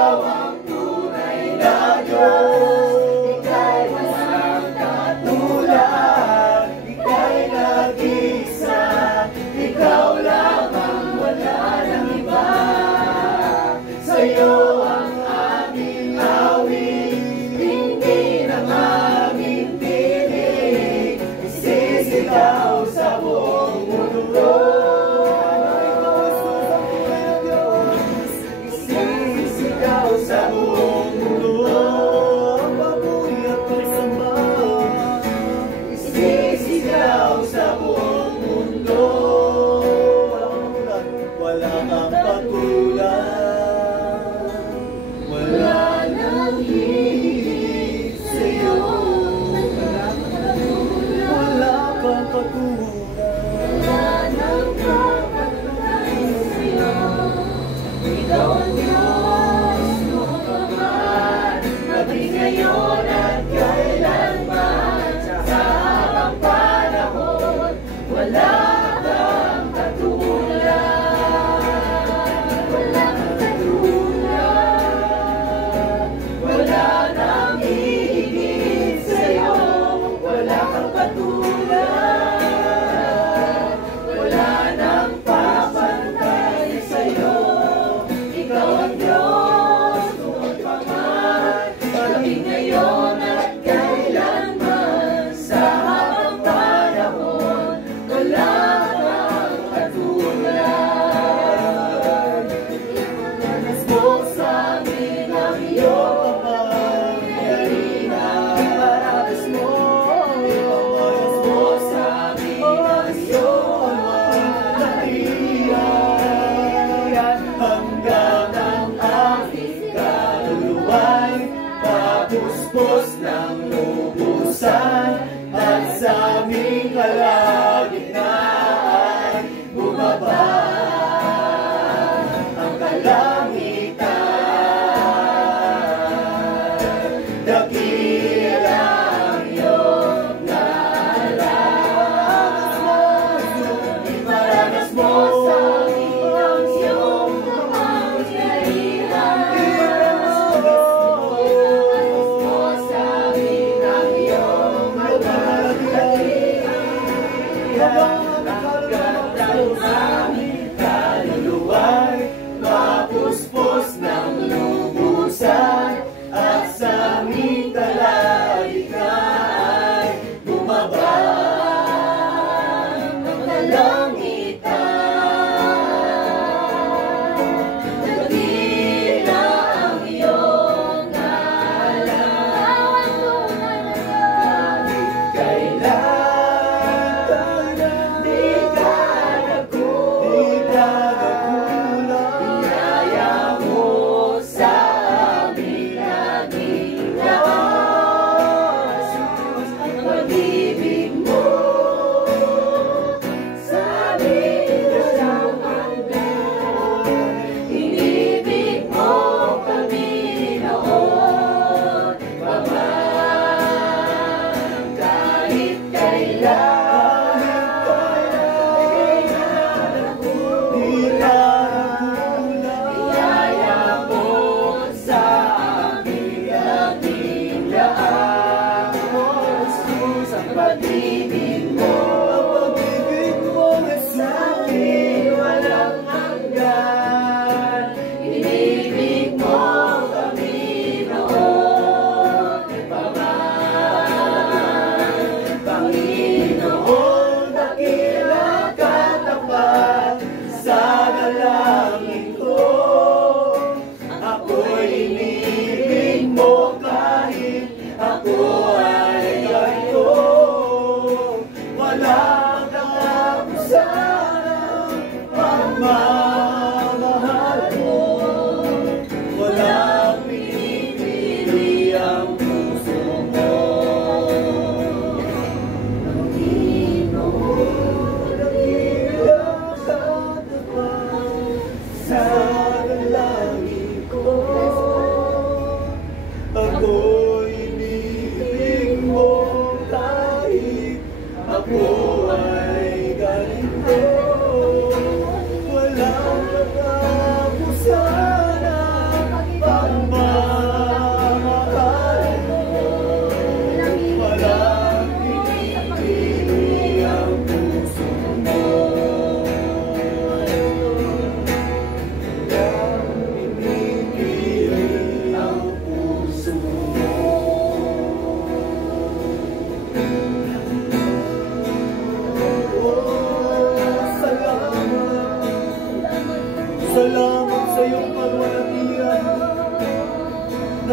ikaw ang tunay na Diyos. Ika'y walang katulad, ika'y nag-isa, ikaw lamang, wala nang iba. Sa'yo ang aming awit, hindi ng aming tinig, isisigaw sa buong mundo. Isisigaw sa buong mundo. Papuyat at samba, isisigaw sa buong mundo. Wala kang katulad, wala nang higit sa'yo. Wala kang katulad, wala nang kakatulad sa'yo. Ikaw ang Diyos, magpapal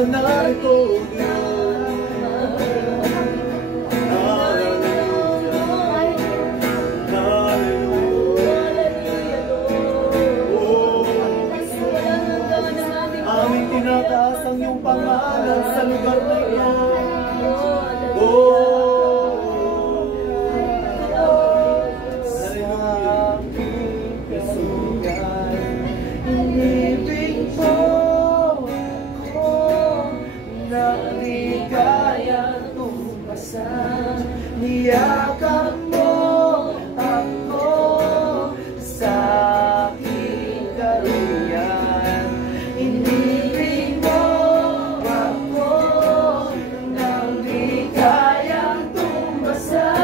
na narito Diyos. Hallelujah, hallelujah. Oh, aming tinataas ang iyong pangalan sa lugar na ito. Inibig mo ako na di kaya tumasan. Niyakap mo ako sa aking karuyan. Inibig mo ako na di kaya tumasan.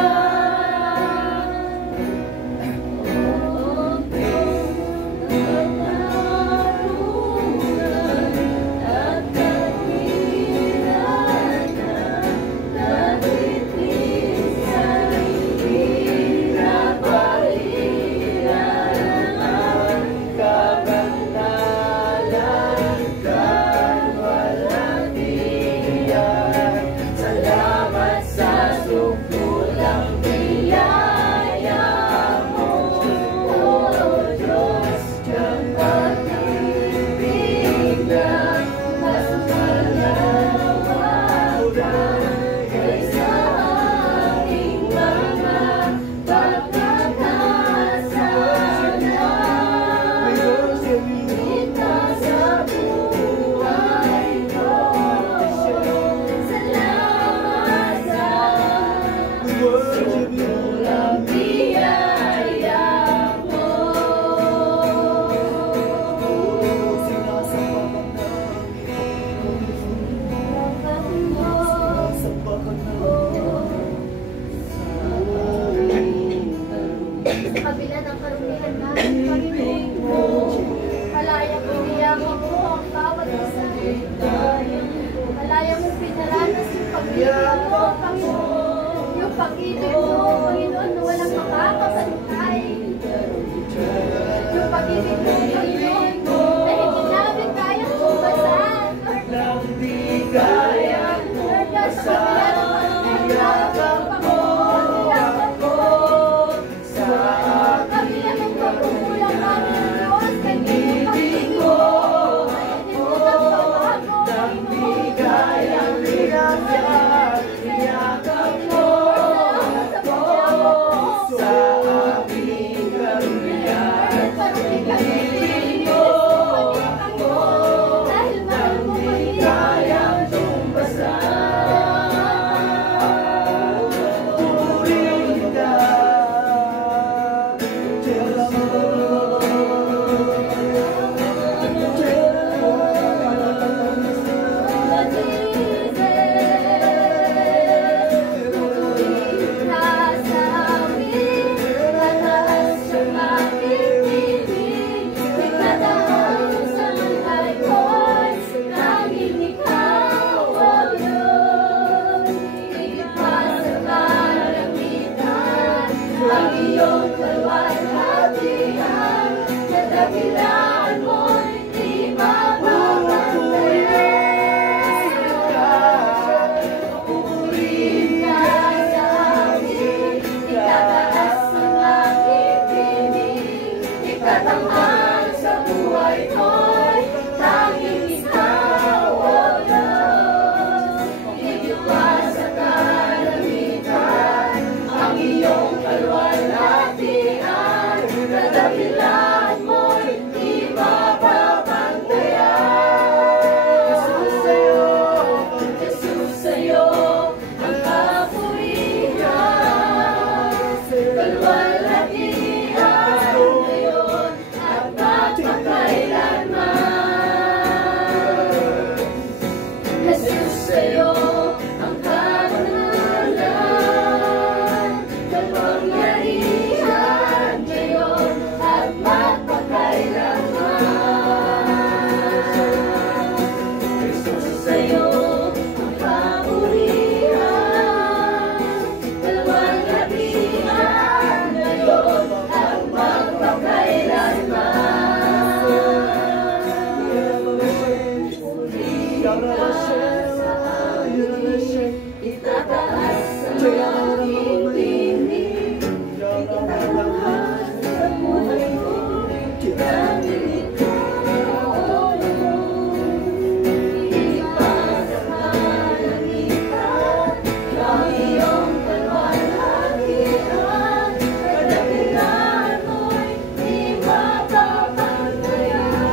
Itataas sa aking tinig, itatahas sa buhay ko, dahil ikaw ilipas sa kalangitan, ang iyong kalwalhatian, kadakilan mo'y di mapapantayan.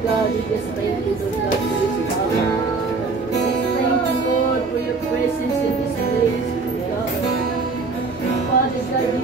God, we just thank you, Lord God, for this power. We just thank you, Lord, for your presence in this place, God. Father God, we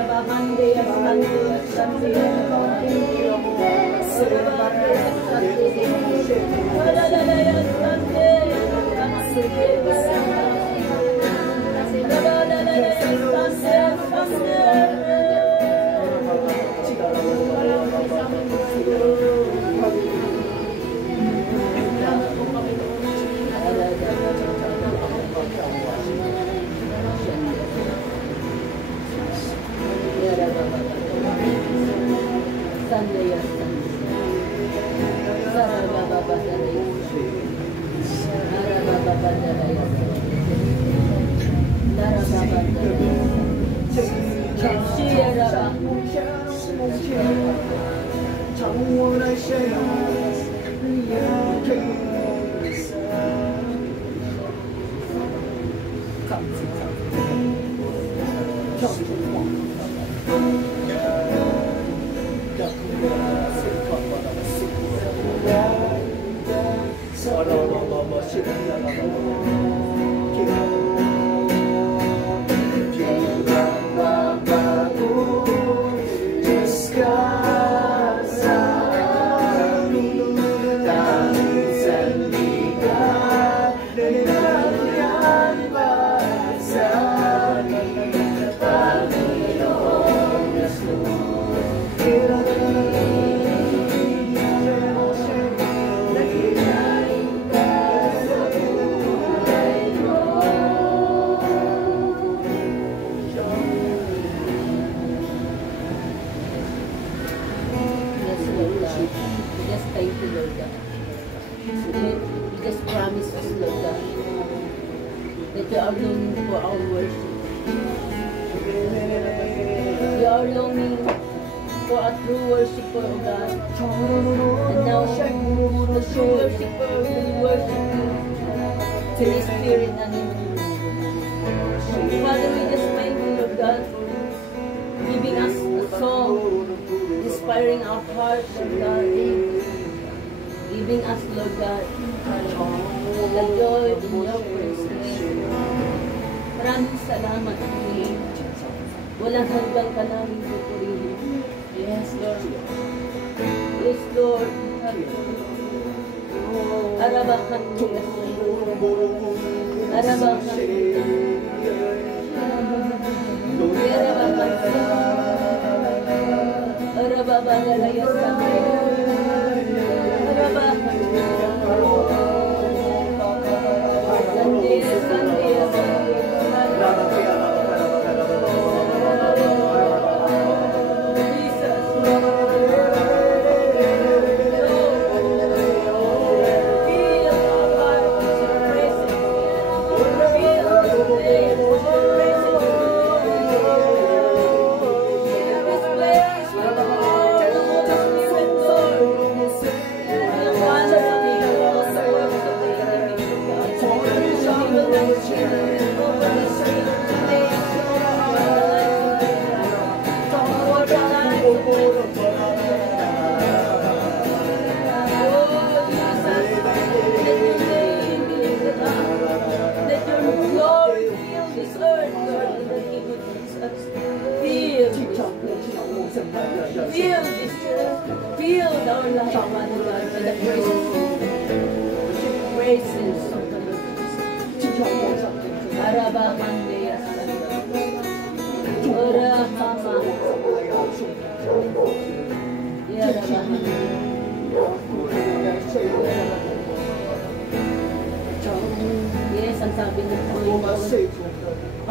Hallelujah. 让我来显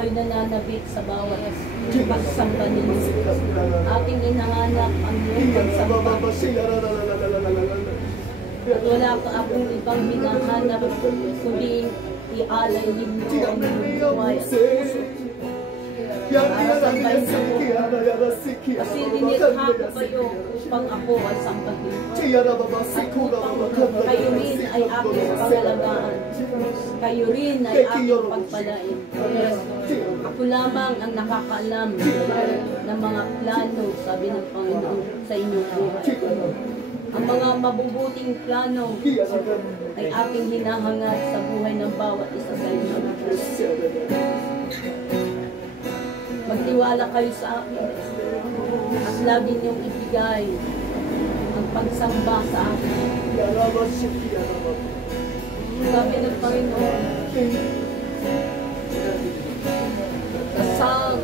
ako'y nananabik sa bawat pagsamba ninyo. Aking inahanap ang iyong pagsamba. At wala ka akong ibang hinahanap, kundi ialay ninyo ang iyong buhay at puso. Para sambahin ako. Kasi dinikha ko kayo upang ako ay sambahin. At upang kayo rin ay aking pangalagaan. Kayo rin ay aking pagpalain. Ako lamang ang nakakaalam ng mga plano, sabi ng Panginoon, sa inyong buhay. Ang mga mabubuting plano ay aking hinahangad sa buhay ng bawat isa sa inyo. Magtiwala kayo sa akin at lagi niyong ibigay ang pagsamba sa akin. Sabi ng Panginoon sa Psalm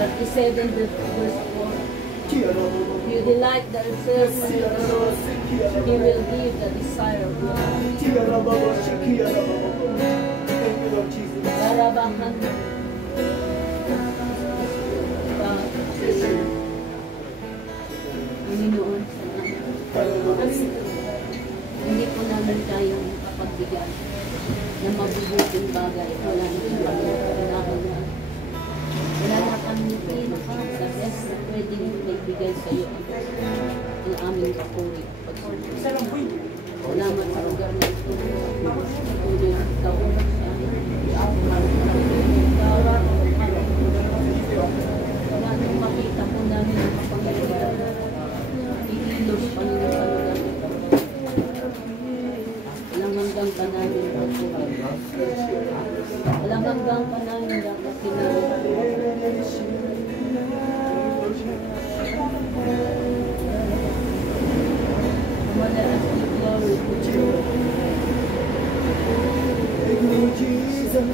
37 verse 4, you delight thyself in the Lord, He will give the desire of your heart. Karabahan Panginoon, hindi po namin kayang kapagbigay ng mabubuting bagay. Wala na kami sa iyo ang aming papuri at pagsubok. Salamat sa lugar na ito. Patuloy ang ikaw sa amin. Nang makita po namin ang kapangyarihan. Ihilos pa nila sa lugar ito. Walang hanggang ka namin pagpunan. Walang hanggang ka namin dapat kinagawa. Madalas ni glory to you. Take me, Jesus.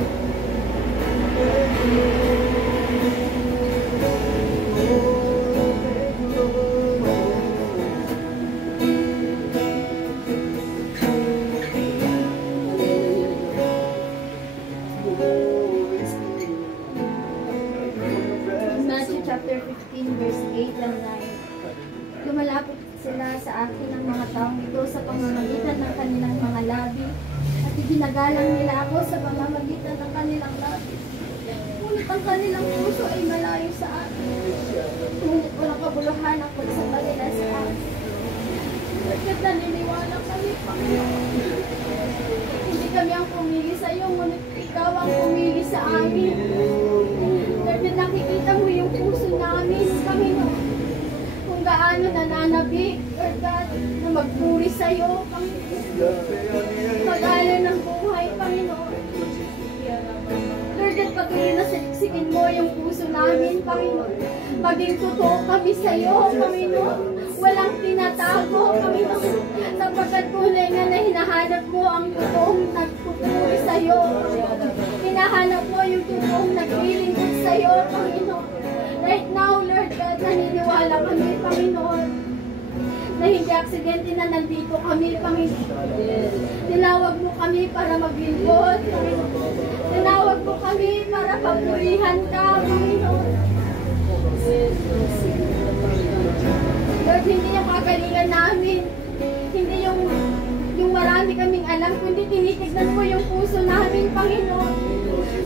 Matthew chapter 15 verse 8 and 9. Lumalapit sila sa akin ng mga taong ito sa pamamagitan ng kanilang mga labi at iginagalang nila ako sa pamamagitan ng kanilang labi. Ngunit ang kanilang puso ay malayo sa akin. Ngunit walang kabuluhan ang pagsamba nila sa akin. Bakit naniniwala kami, Panginoon? Hindi kami ang pumili sa iyo, ngunit ikaw ang pumili sa amin. Lord, nakikita mo yung puso namin, Panginoon. Kung gaano nananabik, Lord God, na magpuri sa iyo, Panginoon. Mag-alala ng buhay, Panginoon. Lord, at patuloy na saliksikin mo yung puso namin, Panginoon. Maging totoo kami sa iyo, Panginoon. Walang tinatago, Panginoon. Sapagkat kulay nga na hinahanap mo ang totoong nagpupuri sa iyo. Hinahanap mo yung totoong naglilingkod sa iyo, Panginoon. Right now, Lord God, naniniwala kami, Panginoon, na hindi aksidente na nandito kami, Panginoon. Tinawag mo kami para maglingkod, Panginoon. Tinawag mo kami para papurihan ka, Panginoon. Lord, hindi yung kagalingan namin, hindi yung marami kaming alam, kundi tinitignan mo yung puso namin, Panginoon.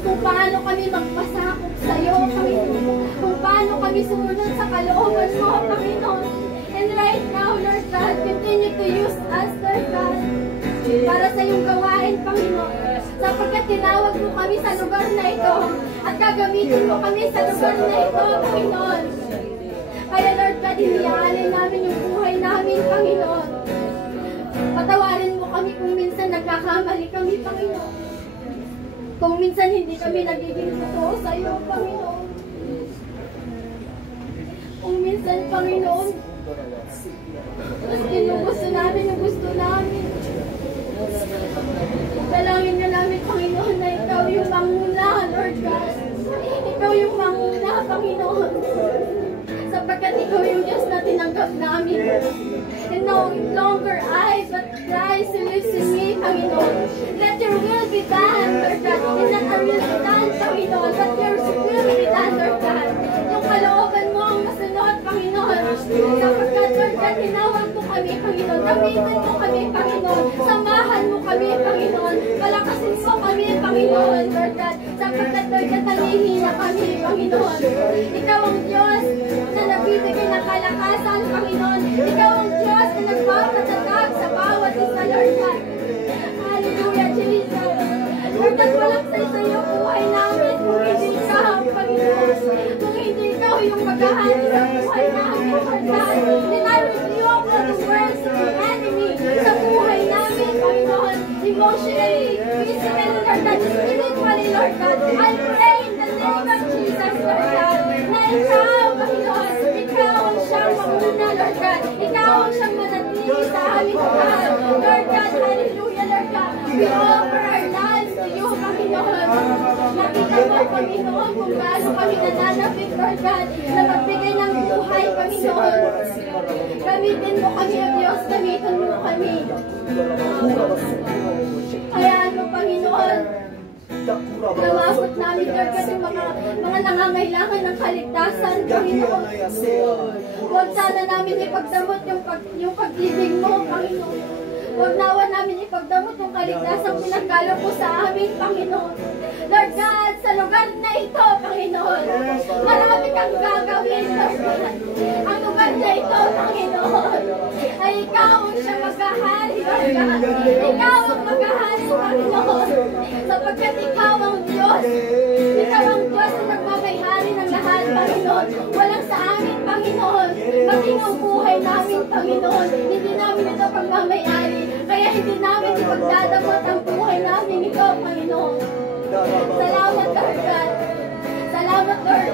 Kung paano kami magpasakop sa iyo, Panginoon. Kung paano kami sumunod sa kalooban mo, Panginoon. And right now, Lord God, continue to use us, Lord God, para sa iyong gawain, Panginoon. Sapagkat tinawag mo kami sa lugar na ito at gagamitin mo kami sa lugar na ito, Panginoon. Kaya Lord God, iniaalay namin yung buhay namin, Panginoon. Patawarin mo kami kung minsan nagkakamali kami, Panginoon. Kung minsan hindi kami nagiging totoo sa iyo, Panginoon. Kung minsan, Panginoon, mas ginugusto namin yung gusto namin. Dalangin na namin, Panginoon, na ikaw yung manguna, Lord God. Ikaw yung manguna, Panginoon. Sapagkat ikaw yung Diyos na tinanggap namin. And no longer I, but Christ who lives in me, Panginoon. Let your will be done, Lord God. And not our will be done, Panginoon, but your will be done, Lord God. Yung kalooban mo ang masunod, Panginoon. Sapagkat, Lord God, tinawag mo kami, Panginoon. Gamitin mo kami, Panginoon. Samahan mo kami, Panginoon. Palakasin mo kami, Panginoon, Lord God. Sapagkat, Lord God, nangihina kami, Panginoon. Ikaw ang Diyos na nagbibigay ng kalakasan, Panginoon. Ikaw ang Diyos na nagpapatatag sa bawat isa, Lord God. Hallelujah, Jesus. Lord God, walang sa iyo buhay namin kung hindi ikaw, Panginoon. Kung hindi ikaw yung maghahari sa buhay namin, Lord God. Then I review all the words of the enemy sa buhay namin, Panginoon. Emotionally, physically, Lord God, spiritually, Lord God. I pray in the name of Jesus, Lord God, na ikaw, Panginoon, ikaw ang siyang manguna, Lord God. Ikaw ang siyang manatili sa aming buhay. Lord God, hallelujah, Lord God. We offer our lives to you, Panginoon. Nakita mo, Panginoon, kung gaano kami nananapit, Lord God, na magbigay ng buhay, Panginoon. Gamitin mo kami, O Diyos, gamitin mo kami. Hayaan mo, Panginoon, Namabot namin, Lord, kasi mga nangangailangan ng kaligtasan, Panginoon. Huwag sana namin ipagdamot yung pag-ibig mo, Panginoon. Huwag nawa namin ipagdamot yung kaligtasan pinagkalo po sa amin, Panginoon. Lord God, sa lugar na ito, Panginoon, marami kang gagawin, Lord God. Ang lugar panahon na ito, Panginoon, ay ikaw ang siya maghahari, Lord God. Ikaw ang maghahari, Panginoon, sapagkat ikaw ang Diyos. Ikaw ang Diyos na nagmamayari ng lahat, Panginoon. Walang sa amin, Panginoon. Maging ang buhay namin, Panginoon. Hindi namin ito pagmamayari. Kaya hindi namin ipagdadamot ang buhay namin ikaw, Panginoon. Salamat, Lord God. Salamat, Lord.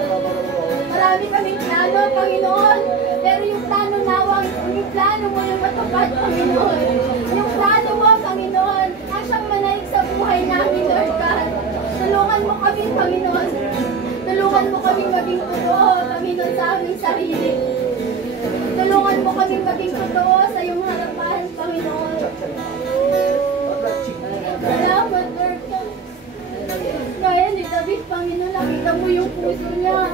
Marami kaming plano, Panginoon. Pero yung plano nawang, yung plano mo yung matupad, Panginoon. Yung plano mo, Panginoon, ang siyang manaig sa buhay namin, Lord God. Tulungan mo kami, Panginoon. Tulungan mo kami maging totoo, Panginoon, sa aming sarili. Tulungan mo kami maging totoo sa iyong harapan, Panginoon. Salamat, Lord God. Kaya ni David, Panginoon, nakita mo yung puso niya.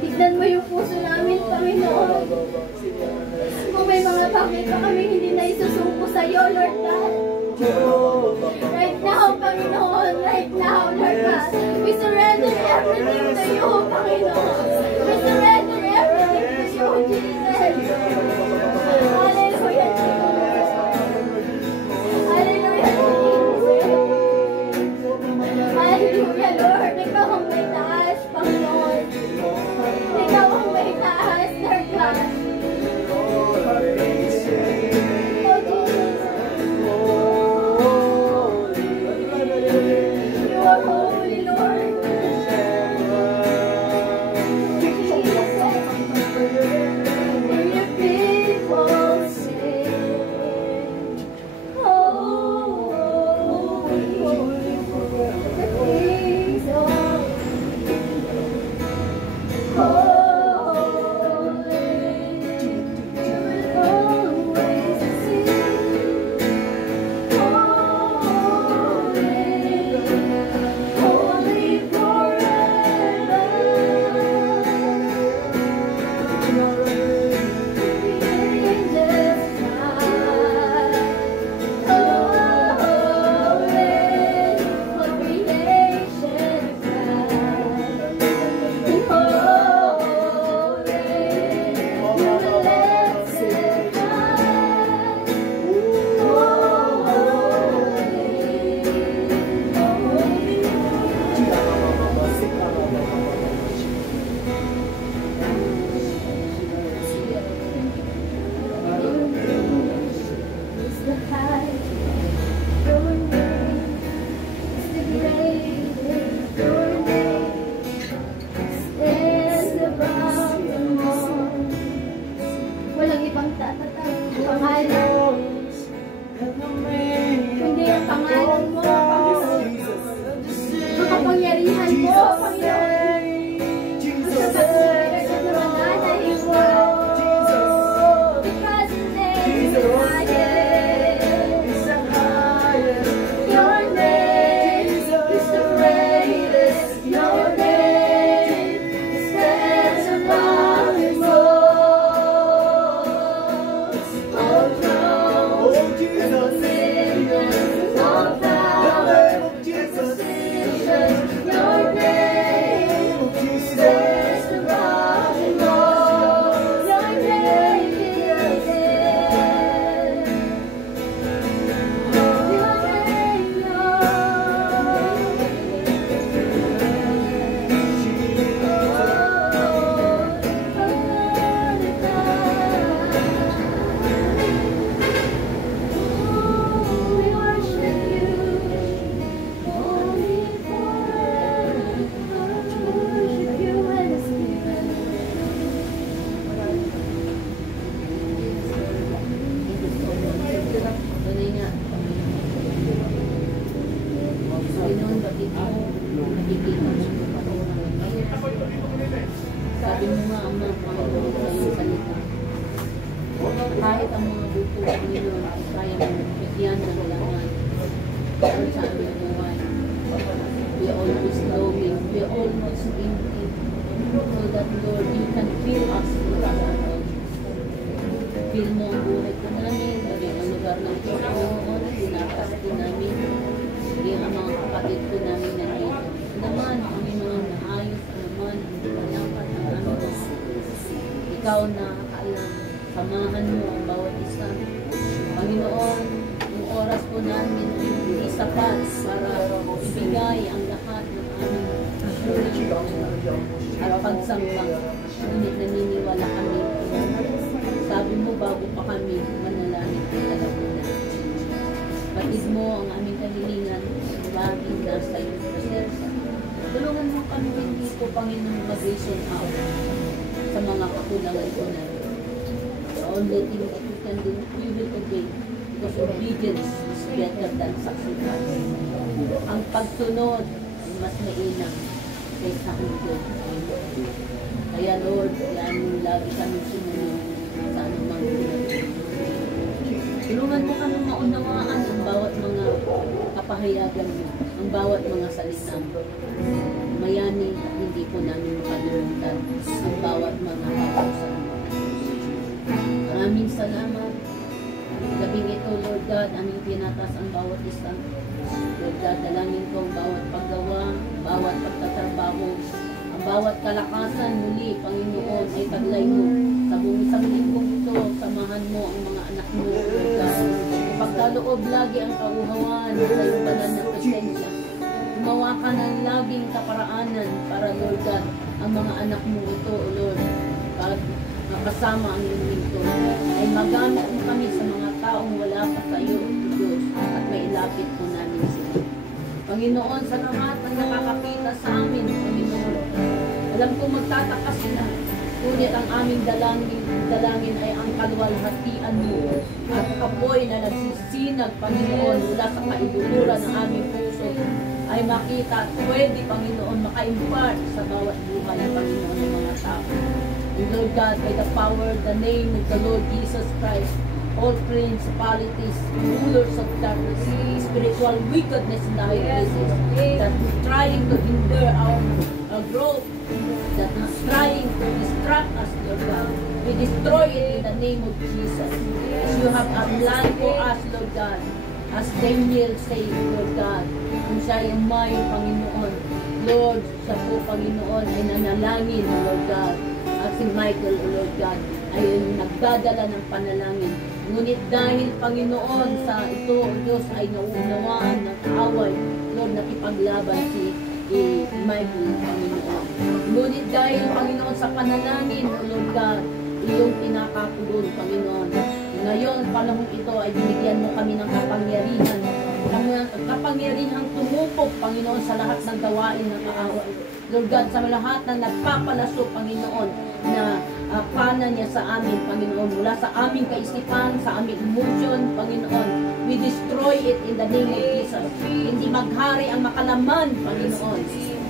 Tignan mo yung puso namin, Panginoon. Kung may mga bagay pa kami hindi na isusuko sa iyo, Lord God. Right now, Panginoon, right now, Lord God. We surrender everything to you, Panginoon. We surrender everything to you, Jesus. Hallelujah, Jesus. Hallelujah, Jesus. Hallelujah, Lord. Ikaw ang may taas, Panginoon. Ikaw ang may taas, Lord God. You are holy, Lord. Your people sing, holy, the kings of walang ibang tatatag pangalan. Hindi ang pangalan mo, Panginoon. Ang kapangyarihan mo, Panginoon. Sa pagkakas na mananahin mo. Because your name is highest. Your name is the greatest. Your name stands above them all thrones. Sabi mo nga ang mga Panginoon sa iyong salita. Kahit ang mga buto, Panginoon, ay kaya mo bigyan ng laman. Pero sa aming buhay, we always knowing, we always thinking, so that Lord, you can fill us with our Lord. Fill mo ang buhay ko namin, maging ang lugar ng Panginoon, tinakas ko namin, maging ang mga kapatid ko namin nandito. Naman, Panginoon, na ikaw na alam, samahan mo ang bawat isa. Panginoon, yung oras po namin ay hindi sapat para ibigay ang lahat ng aming at pagsambang. Ngunit naniniwala kami. Sabi mo bago pa kami manalangin, alam mo na. Batid mo ang aming kahilingan, laging nasa iyong presensya. Tulungan mo kami hindi po, Panginoon, mag-reason out sa mga kakulangan ko na. The only thing that we can do, we will obey. Because obedience is better than sacrifice. Ang pagsunod ay mas mainam kaysa hanggang. Kaya Lord, yan lagi kami sumunod sa anumang tulungan mo kami maunawaan ang bawat mga kapahayagan mo, ang bawat mga salita mo. Mayani at hindi po namin makalimutan ang bawat mga kapusan mo. Maraming salamat. Gabing ito, Lord God, aming pinatas ang bawat isa. Lord God, dalangin ko ang bawat paggawa, bawat pagtatrabaho, ang bawat kalakasan muli, Panginoon, ay taglay mo. Sa buong isang linggong ito, samahan mo ang mga anak mo, Lord God. Pagkaloob lagi ang kauhawan sa iyong banal na presensya. Gumawa ka ng laging kaparaanan para, Lord God, ang mga anak mo ito, O Lord, pag kasama ang iyong lingkod, ay magamit mo kami sa mga taong wala pa sa iyo, Diyos, at mailapit po namin sila. Panginoon, sa lahat ng nakakakita sa amin, Panginoon, alam ko magtataka sila, ngunit ang aming dalangin ay ang kalwalhatian mo at apoy na nagsisinag, Panginoon, mula sa kaibuluran ng aming puso ay makita at pwede, Panginoon, maka-impart sa bawat buhay, Panginoon, ng mga tao. And Lord God, by the power, the name of the Lord Jesus Christ, all principalities, rulers of darkness, spiritual wickedness in the high places, that is trying to hinder our growth, that is trying to distract us, Lord God. We destroy it in the name of Jesus. As you have a plan for us, Lord God, as Daniel said, Lord God, kung siya yung may Panginoon, Lord, siya po, Panginoon, ay nanalangin, Lord God, at si Michael, Lord God, ay nagdadala ng panalangin. Ngunit dahil, Panginoon, sa ito, Diyos, ay nauunawaan ng kaaway, Lord, nakipaglaban si Michael, Panginoon. Ngunit dahil, Panginoon, sa panalangin, Lord God, iyong pinakapulong, Panginoon. Ngayon, panahon ito ay binigyan mo kami ng kapangyarihan. Kapangyarihang tumupok, Panginoon, sa lahat ng gawain ng kaaway. Lord God, sa lahat na nagpapalaso, Panginoon, na pana niya sa amin, Panginoon, mula sa aming kaisipan, sa aming emotion, Panginoon, we destroy it in the name of Jesus. Hindi maghari ang makalaman, Panginoon.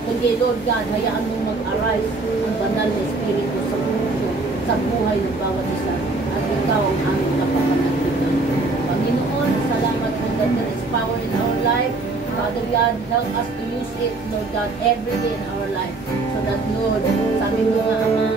Kundi, Lord God, hayaan mong mag-arise ang banal na Espiritu sa puso, sa buhay ng bawat isa. At ikaw ang aming kapapanatigan. Panginoon, salamat po that there is power in our life. Father God, help us to use it, Lord God, every day in our life. So that, Lord, sabi mo nga, Ama,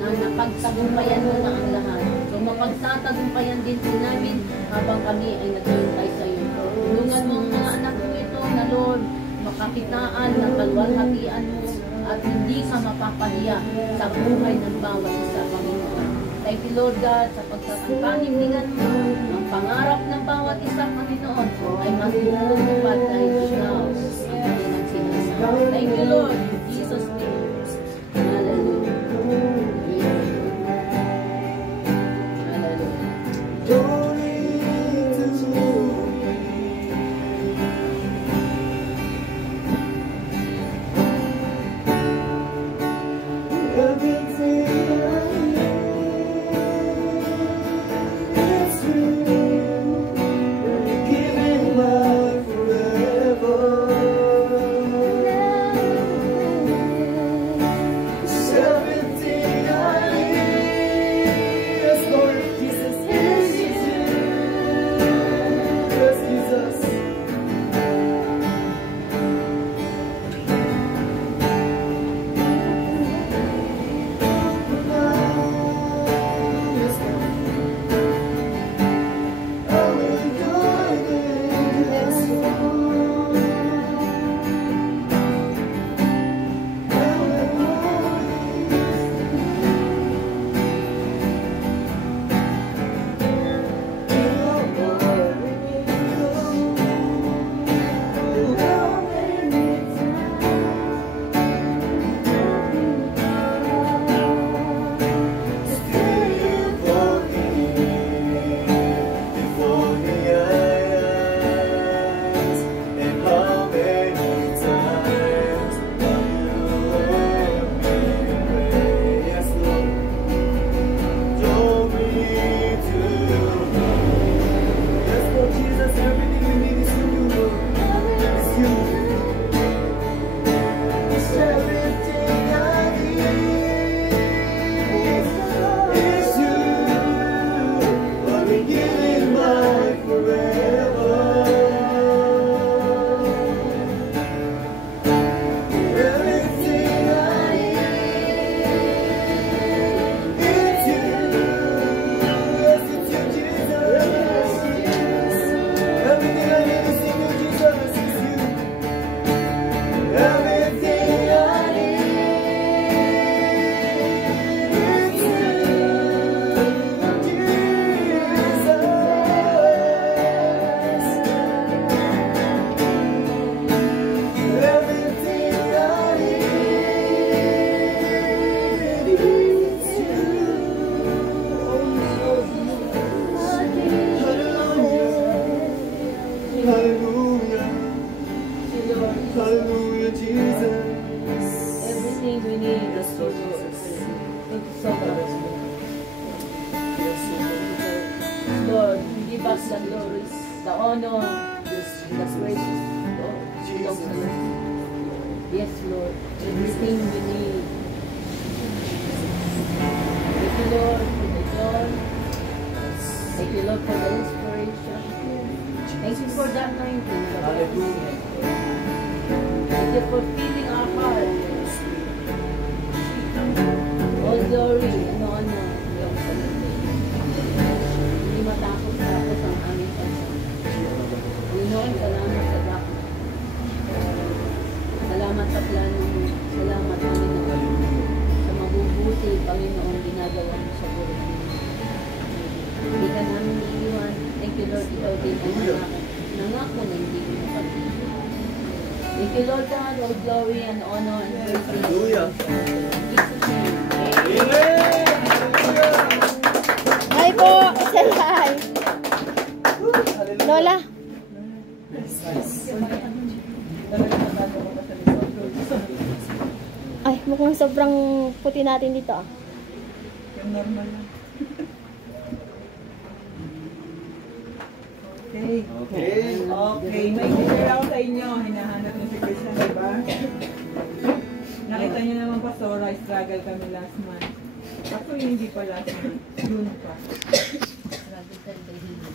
na napagtagumpayan mo na ang lahat. So mapagtatagumpayan din po namin habang kami ay naghihintay sa iyo. Tulungan mo ang mga anak mo ito na, Lord, makakitaan ng kalwalhatian mo at hindi ka mapapahiya sa buhay ng bawat isa, Panginoon. Thank you, Lord God, sa pagkakapaniblingan mo, ang pangarap ng bawat isa, Panginoon, ay matutupad dahil ikaw ang kanilang sinasabi. Thank you, Lord, in Jesus' name. Hallelujah. honor, and the praise belongs to you. Yes, Lord. Everything we need. Thank you, Lord, for the joy. Thank you, Lord, for the inspiration. Thank you for that anointing. Hallelujah. Thank you for filling our heart. All glory and honor belongs to you. Hindi matakot-takot ang aming pagsama. Panginoon, salamat sa dakot. Salamat sa plano mo. Salamat, Panginoon, sa mabubuti, Panginoon, ginagawa mo sa buhay namin. Hindi ka namin iiwan. Thank you, Lord, ikaw din ang nangako na hindi mo pag-ibig. Thank you, Lord God, all glory and honor and praise. Hallelujah. In Jesus' name. Amen. Hi po! Say hi! Lola! Ay, mukhang sobrang puti natin dito ah. Yung normal lang. Okay. Okay. Okay. May share ako sa inyo. Hinahanap niyo si Christian, diba? Nakita niyo naman, Pastora, struggle kami last month. Ako hindi pa last month. June pa.